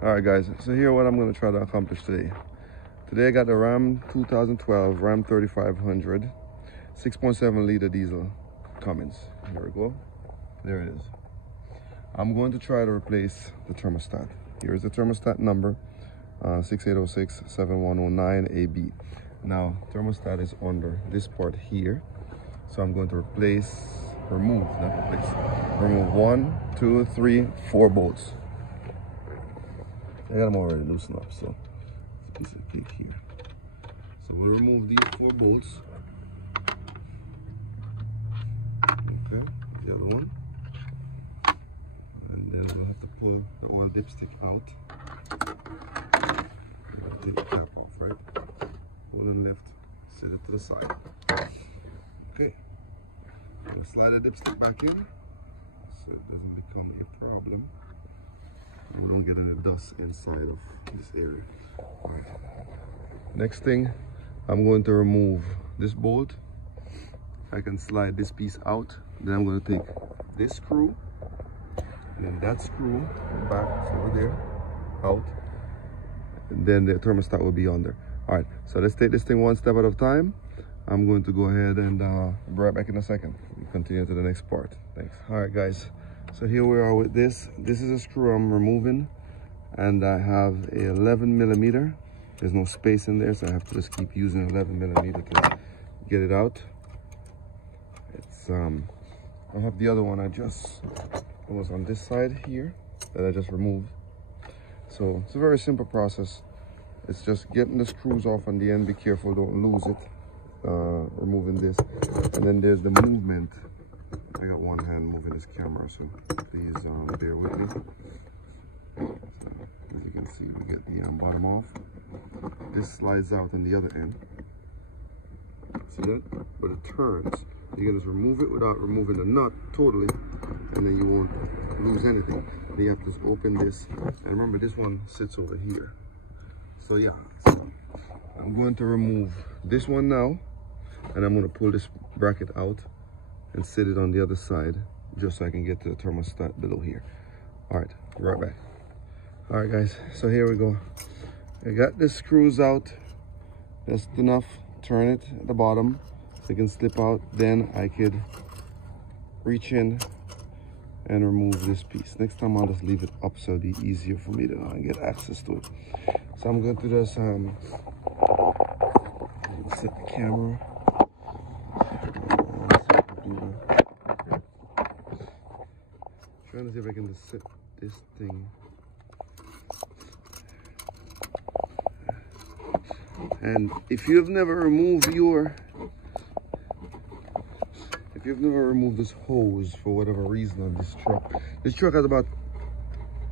All right, guys, so here what I'm going to try to accomplish today. Today I got the Ram 2012 Ram 3500 6.7 liter diesel Cummins. Here we go. There it is. I'm going to try to replace the thermostat. Here's the thermostat number, 6806-7109AB. Now, thermostat is under this part here. So I'm going to remove 1, 2, 3, 4 bolts. I got them already loosened up, so it's a piece of cake here. So we'll remove these 4 bolts. Okay, the other one. And then we'll have to pull the oil dipstick out. Take the cap off, right? Pull and lift, set it to the side. Okay. We'll slide the dipstick back in so it doesn't become a problem. We don't get any dust inside of this area. All right. Next thing, I'm going to remove this bolt. I can slide this piece out. Then I'm going to take this screw and then that screw back, it's over there, out. And then the thermostat will be under. All right, so let's take this thing one step at a time. I'm going to go ahead and be right back in a second. We continue to the next part. Thanks. All right, guys. So here we are with this. This is a screw I'm removing, and I have a 11 millimeter. There's no space in there, so I have to just keep using 11 millimeter to get it out. It's I have the other one. It was on this side here that I just removed. So it's a very simple process. It's just getting the screws off on the end. Be careful, don't lose it. Removing this, and then there's the movement. I got one hand moving this camera, so please bear with me. So, as you can see, we get the bottom off. This slides out on the other end. See that? But it turns. You can just remove it without removing the nut totally, and then you won't lose anything. Then you have to just open this, and remember this one sits over here. So yeah, so I'm going to remove this one now, and I'm going to pull this bracket out and set it on the other side just so I can get to the thermostat below here. All right, right back. All right, guys, so here we go. I got the screws out just enough. Turn it at the bottom so it can slip out. Then I could reach in and remove this piece. Next time I'll just leave it up so it'll be easier for me to get access to it. So I'm going to just set the camera. Trying to see if I can just set this thing. And if you've never removed this hose for whatever reason on this truck has about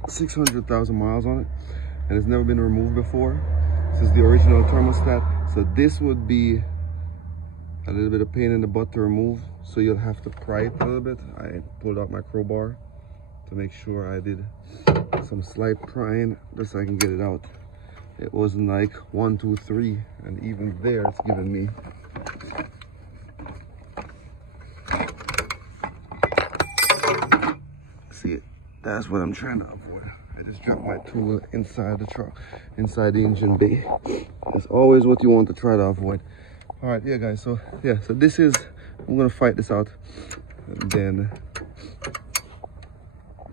600,000 miles on it, and it's never been removed before. This is the original thermostat, so this would be a little bit of pain in the butt to remove, so you'll have to pry it a little bit. I pulled out my crowbar to make sure I did some slight prying just so I can get it out. It wasn't like 1, 2, 3, and even there it's giving me see it. That's what I'm trying to avoid. I just dropped my tool inside the truck, inside the engine bay. That's always what you want to try to avoid. All right, yeah, guys. So yeah, so this is, I'm gonna fight this out, and then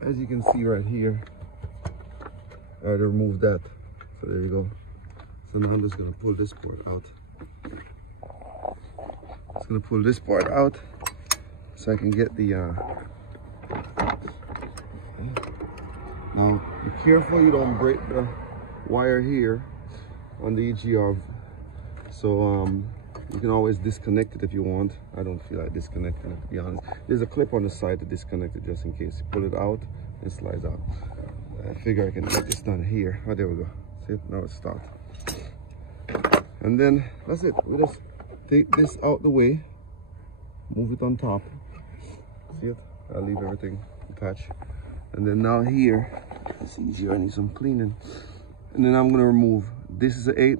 as you can see right here, I already removed that. So there you go. So now I'm just gonna pull this part out. Just gonna pull this part out so I can get the. Now be careful you don't break the wire here on the EGR. So you can always disconnect it if you want. I don't feel like disconnecting it, to be honest. There's a clip on the side to disconnect it just in case. You pull it out, it slides out. I figure I can get this done here. Oh, there we go. See it? Now it's stopped. And then that's it. We just take this out the way, move it on top. See it? I'll leave everything attached. And then now here, it's easier. I need some cleaning. And then I'm gonna remove. This is an 8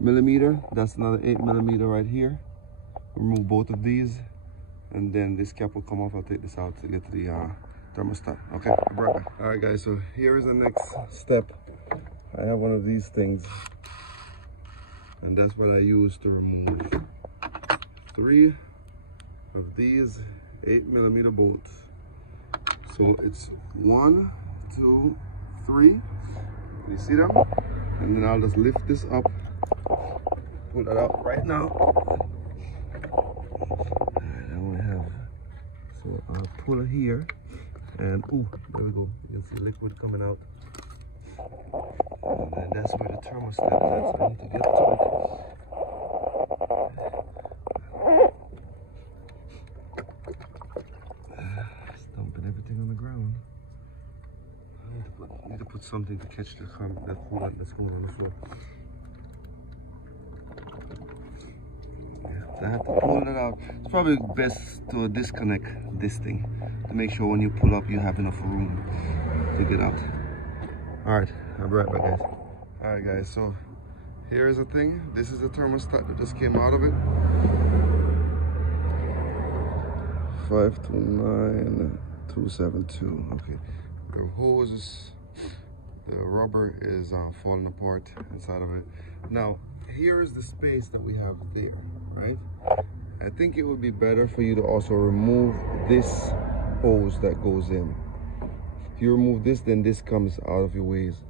millimeter. That's another 8 millimeter right here. Remove both of these, and then this cap will come off. I'll take this out to get to the thermostat. Okay, I'll be right back. All right, guys, so here is the next step. I have one of these things, and that's what I use to remove 3 of these 8mm bolts. So it's 1, 2, 3. You see them? And then I'll just lift this up, pull that out right now. And I only have, so I'll pull it here, and ooh, there we go. You can see liquid coming out. And then that's where the thermostat is at, so I need to get to it. Dumping everything on the ground. I need to put something to catch that coolant that's going on the floor. Yeah, so I have to pull it out. It's probably best to disconnect this thing to make sure when you pull up you have enough room to get out. Alright, I'll be right back, guys. Alright, guys, so here is the thing. This is the thermostat that just came out of it. 529-272. Okay, the hose is, the rubber is falling apart inside of it. Now, here is the space that we have there, right? I think it would be better for you to also remove this hose that goes in. If you remove this, then this comes out of your ways.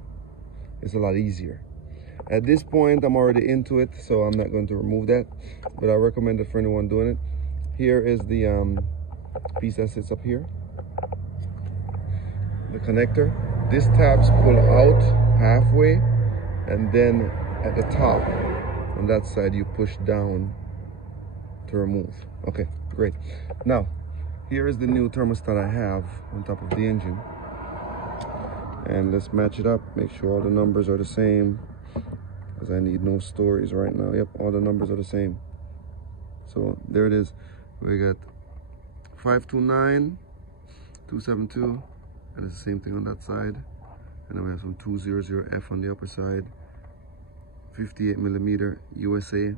It's a lot easier. At this point, I'm already into it, so I'm not going to remove that, but I recommend it for anyone doing it. Here is the piece that sits up here, the connector. This tabs pull out halfway, and then at the top on that side you push down to remove. Okay, great. Now here is the new thermostat I have on top of the engine, and let's match it up, make sure all the numbers are the same, because I need no stories right now. Yep, all the numbers are the same. So there it is. We got 529-272, and it's the same thing on that side. And then we have some 200F on the upper side, 58mm USA.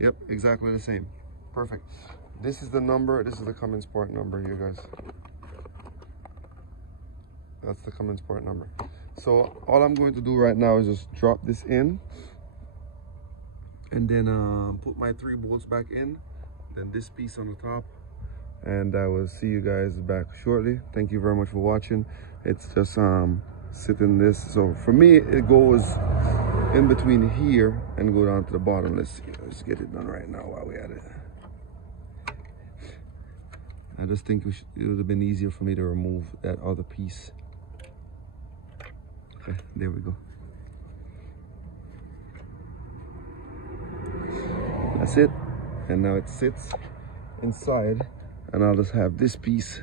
Yep, exactly the same. Perfect. This is the number. This is the Cummins part number here, guys. That's the Cummins part number. So all I'm going to do right now is just drop this in, and then put my 3 bolts back in, then this piece on the top, and I will see you guys back shortly. Thank you very much for watching. It's just sitting this, so for me it goes in between here and go down to the bottom. Let's get it done right now while we're at it. I just think it would have been easier for me to remove that other piece. Okay, there we go. That's it. And now it sits inside, and I'll just have this piece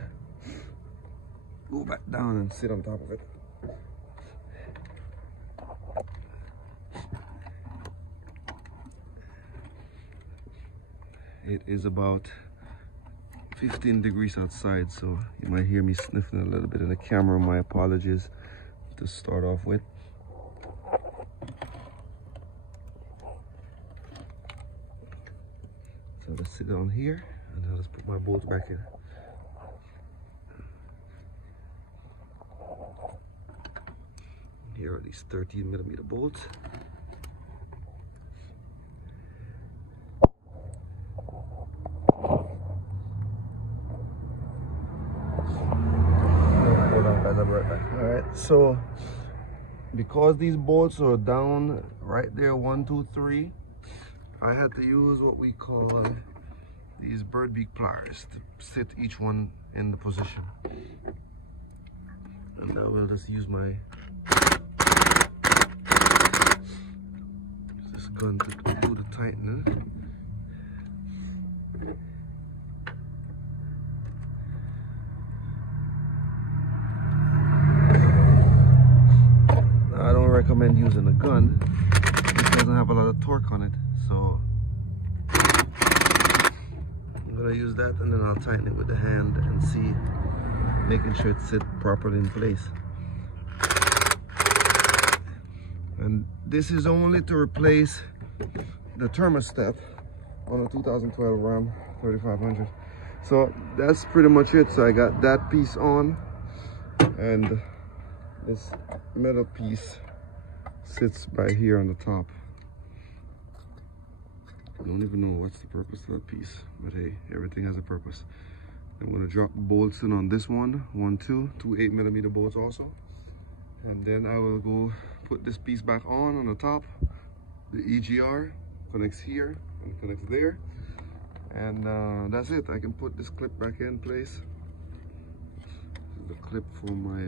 go back down and sit on top of it. It is about 15 degrees outside, so you might hear me sniffing a little bit in the camera. My apologies to start off with. So let's sit down here, and I'll just put my bolts back in. Here are these 13mm bolts. Alright, so because these bolts are down right there, 1, 2, 3, I had to use what we call these bird beak pliers to sit each one in the position. And I will just use my this gun to do the tightening. Now, I don't recommend using a gun. This doesn't have a lot of torque on it, so I'm gonna use that, and then I'll tighten it with the hand and see, making sure it sits properly in place. And this is only to replace the thermostat on a 2012 Ram 3500. So that's pretty much it. So I got that piece on, and this metal piece sits by here on the top. I don't even know what's the purpose of that piece, but hey, everything has a purpose. I'm going to drop the bolts in on this one, 2 8mm bolts also, and then I will go put this piece back on the top. The EGR connects here and connects there, and that's it. I can put this clip back in place. This is the clip for my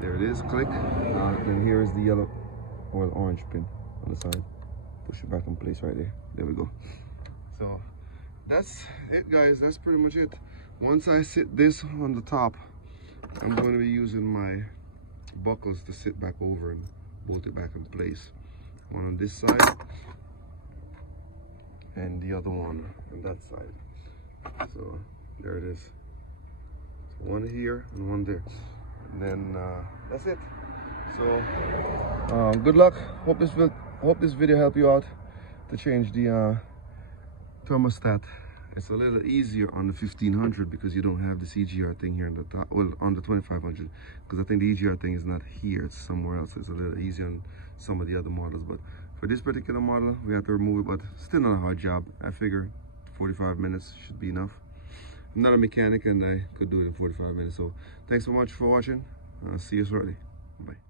there it is, click. And here is the yellow or orange pin on the side. Push it back in place right there. There we go. So that's it, guys. That's pretty much it. Once I sit this on the top, I'm going to be using my buckles to sit back over and bolt it back in place. One on this side and the other one on that side. So there it is. So one here and one there. And then that's it. So good luck. Hope this video helped you out to change the thermostat. It's a little easier on the 1500 because you don't have this EGR thing here on the top. Well, on the 2500, because I think the EGR thing is not here, it's somewhere else. It's a little easier on some of the other models, but for this particular model we have to remove it, but still not a hard job. I figure 45 minutes should be enough. I'm not a mechanic and I could do it in 45 minutes. So thanks so much for watching. See you shortly. Bye.